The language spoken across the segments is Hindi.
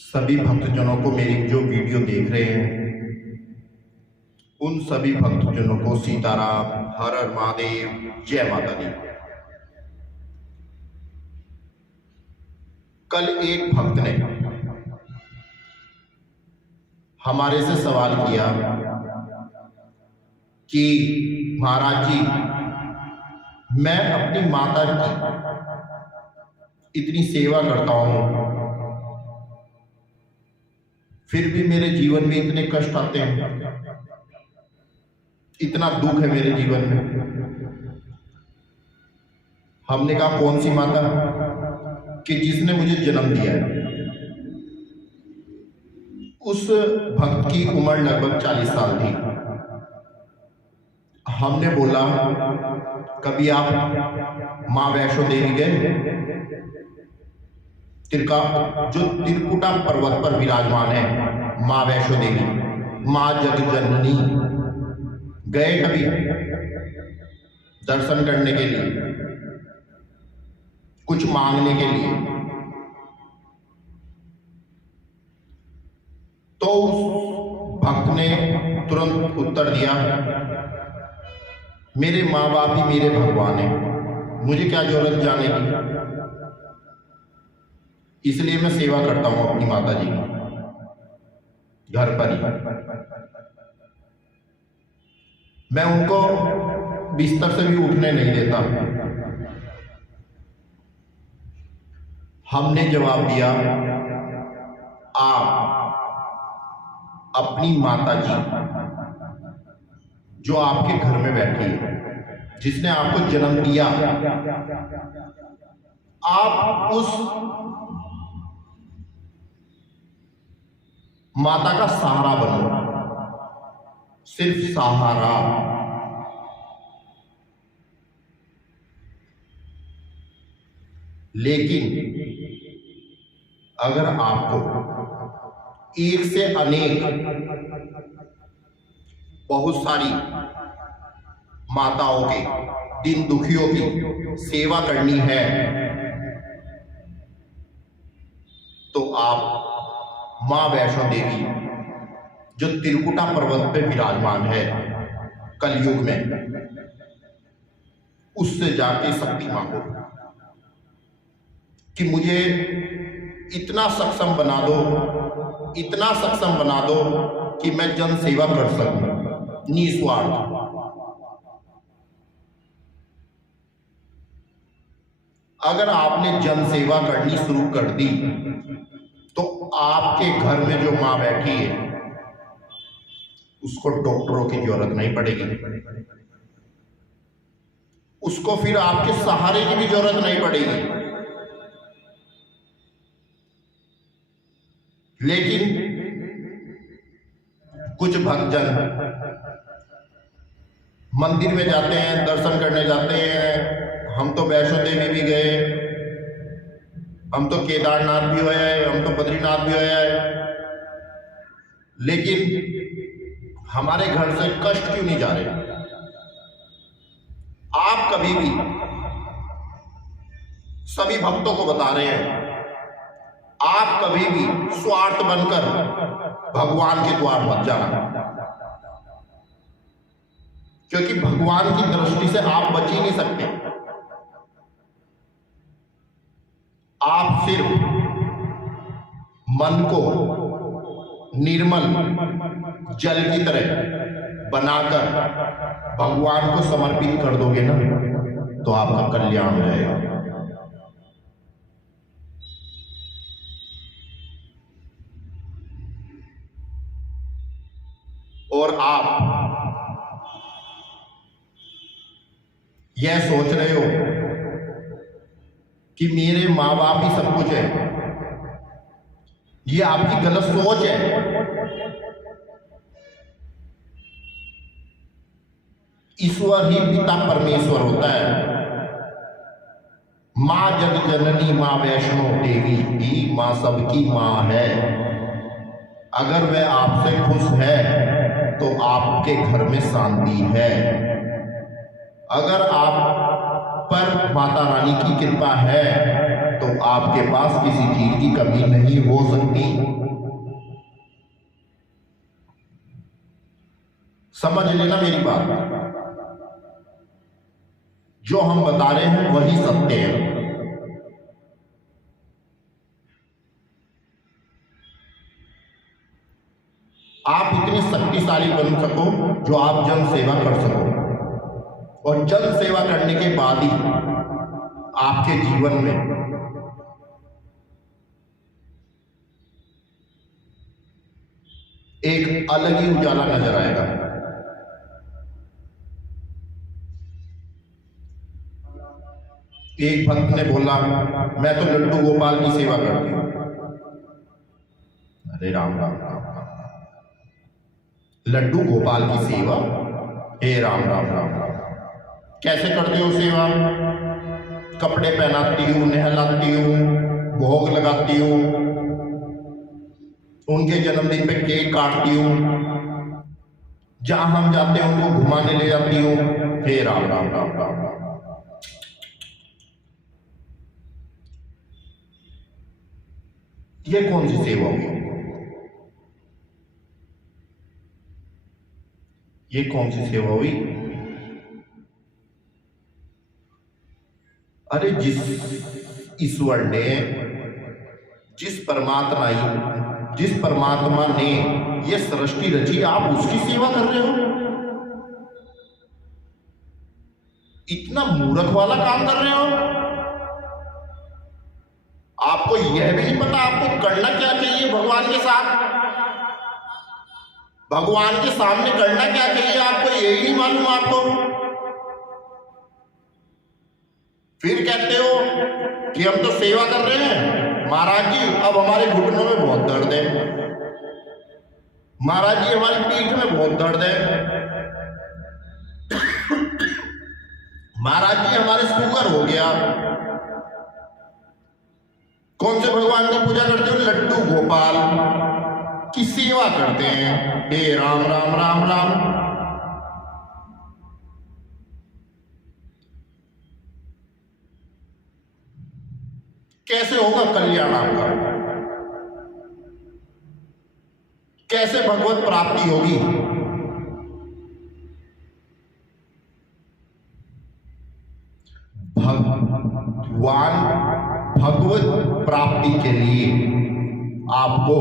सभी भक्तजनों को मेरी जो वीडियो देख रहे हैं उन सभी भक्तजनों को सीताराम, हर हर महादेव, जय माता दी। कल एक भक्त ने हमारे से सवाल किया कि महाराज जी, मैं अपनी माता की इतनी सेवा करता हूं, फिर भी मेरे जीवन में इतने कष्ट आते हैं, इतना दुख है मेरे जीवन में। हमने कहा कौन सी माता? कि जिसने मुझे जन्म दिया है। उस भक्त की उम्र लगभग 40 साल थी। हमने बोला, कभी आप मां वैष्णो देवी गए? जो त्रिकुटा पर्वत पर विराजमान है मां वैष्णो देवी, मां जगजननी, गए कभी दर्शन करने के लिए, कुछ मांगने के लिए? तो उस भक्त ने तुरंत उत्तर दिया, मेरे माँ बाप ही मेरे भगवान हैं, मुझे क्या जरूरत जाने की, इसलिए मैं सेवा करता हूं अपनी माता जी की घर पर ही। मैं उनको बिस्तर से भी उठने नहीं देता। हमने जवाब दिया, आप अपनी माता जी जो आपके घर में बैठी है, जिसने आपको जन्म दिया, आप उस माता का सहारा बनो, सिर्फ सहारा। लेकिन अगर आपको एक से अनेक बहुत सारी माताओं के, दिन दुखियों की सेवा करनी है, तो आप मां वैष्णो देवी जो त्रिकुटा पर्वत पे विराजमान है कलयुग में, उससे जाके शक्ति मांगो कि मुझे इतना सक्षम बना दो, इतना सक्षम बना दो कि मैं जन सेवा कर सकूं निस्वार्थ। अगर आपने जन सेवा करनी शुरू कर दी तो आपके घर में जो मां बैठी है उसको डॉक्टरों की जरूरत नहीं पड़ेगी, उसको फिर आपके सहारे की भी जरूरत नहीं पड़ेगी। लेकिन कुछ भक्तजन मंदिर में जाते हैं, दर्शन करने जाते हैं, हम तो वैष्णो देवी भी गए, हम तो केदारनाथ भी हुए हैं, हम तो बद्रीनाथ भी हुए हैं, लेकिन हमारे घर से कष्ट क्यों नहीं जा रहे? आप कभी भी सभी भक्तों को बता रहे हैं, आप कभी भी स्वार्थ बनकर भगवान के द्वार मत जाना, क्योंकि भगवान की दृष्टि से आप बच ही नहीं सकते। आप सिर्फ मन को निर्मल जल की तरह बनाकर भगवान को समर्पित कर दोगे ना, तो आपका कल्याण हो जाएगा। और आप यह सोच रहे हो कि मेरे माँ बाप ही सब कुछ है, ये आपकी गलत सोच है। ईश्वर ही पिता परमेश्वर होता है। मां जगजननी मां वैष्णो देवी ही मां सबकी मां है। अगर वह आपसे खुश है तो आपके घर में शांति है। अगर आप पर माता रानी की कृपा है तो आपके पास किसी चीज की कमी नहीं हो सकती। समझ लेना मेरी बात, जो हम बता रहे हैं वही सत्य है। आप इतने शक्तिशाली बन सको जो आप जन सेवा कर सको, और जन सेवा करने के बाद ही आपके जीवन में एक अलग ही उजाला नजर आएगा। एक भक्त ने बोला, मैं तो लड्डू गोपाल की सेवा करती हूं। अरे राम राम राम राम, लड्डू गोपाल की सेवा, हे राम राम राम राम, कैसे करते हो सेवा? कपड़े पहनाती हूँ, नहलाती हूँ, भोग लगाती हूँ, उनके जन्मदिन पे केक काटती हूँ, जहां हम जाते हैं उनको घुमाने ले जाती हूँ। हे राम राम राम राम राम, ये कौन सी सेवा हुई? ये कौन सी सेवा हुई? अरे जिस ईश्वर ने, जिस परमात्मा ने ये सृष्टि रची, आप उसकी सेवा कर रहे हो? इतना मूर्ख वाला काम कर रहे हो। आपको यह भी नहीं पता आपको करना क्या चाहिए भगवान के साथ, भगवान के सामने करना क्या चाहिए आपको, यही नहीं मालूम आपको। फिर कहते हो कि हम तो सेवा कर रहे हैं। महाराज जी अब हमारे घुटनों में बहुत दर्द है, महाराज जी हमारी पीठ में बहुत दर्द है, महाराज जी हमारे शुगर हो गया। कौन से भगवान की पूजा करते हो? लड्डू गोपाल की सेवा करते हैं। हे राम राम राम राम, कैसे होगा कल्याण आपका? कैसे भगवत प्राप्ति होगी? भगवान भगवत प्राप्ति के लिए आपको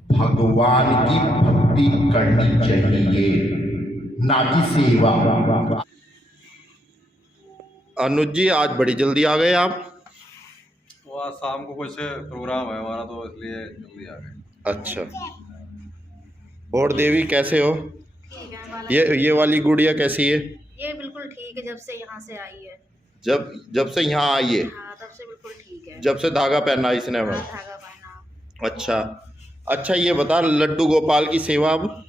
भगवान की भक्ति करनी चाहिए, ना कि सेवा। अनुज जी आज बड़ी जल्दी आ गए आप। तो आज शाम को कुछ प्रोग्राम है हमारा, तो इसलिए जल्दी आ गए। अच्छा, और देवी कैसे हो? ठीक है। ये वाली गुड़िया कैसी है? ये बिल्कुल ठीक है, जब से यहाँ से आई है। जब से यहाँ आई है? हाँ, तब से बिल्कुल ठीक है। जब से धागा पहना इसने? हाँ, धागा पहना। अच्छा, ये बता, लड्डू गोपाल की सेवा अब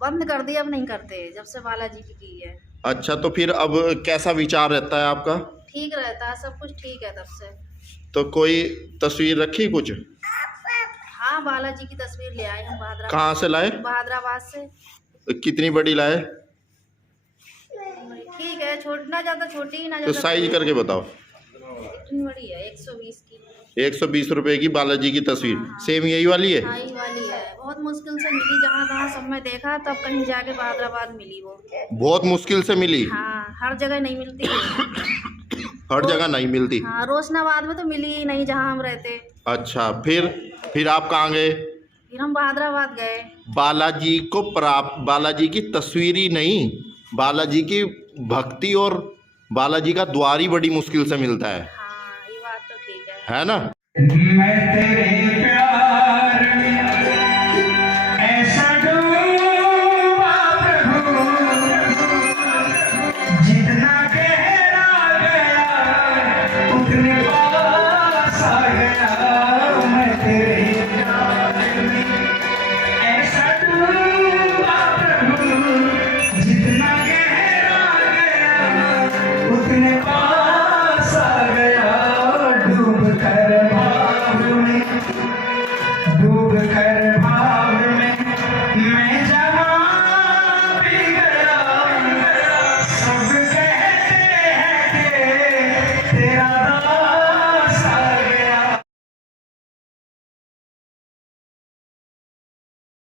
बंद कर दी, अब नहीं करते, जब से बालाजी की है। अच्छा, तो फिर अब कैसा विचार रहता है आपका? ठीक रहता है, सब कुछ ठीक है तब से। तो कोई तस्वीर रखी कुछ? हाँ, बालाजी की तस्वीर ले आए हम बहादुराबाद। कहाँ से लाए? बहादुराबाद से। कितनी बड़ी लाए? ठीक है, ना ज्यादा छोटी ना तो ज्यादा। साइज करके बताओ। इतनी बड़ी है, 120 की। 120 रुपए की बालाजी की तस्वीर। हाँ। सेम यही वाली है? हाँ, यही वाली है। बहुत मुश्किल से मिली, जहाँ तहाँ सब में देखा, तब कहीं जाके बहादुराबाद मिली वो। बहुत मुश्किल से मिली? हाँ, हर जगह नहीं मिलती। हर जगह नहीं मिलती? हाँ, रोशनाबाद में तो मिली ही नहीं जहाँ हम रहते। अच्छा, फिर आप कहाँ गए? फिर हम बहादुराबाद गए। बालाजी को बालाजी की तस्वीर ही नहीं, बालाजी की भक्ति और बालाजी का द्वार ही बड़ी मुश्किल से मिलता है। हाँ, ये बात तो ठीक है। है ना? मैं तेरे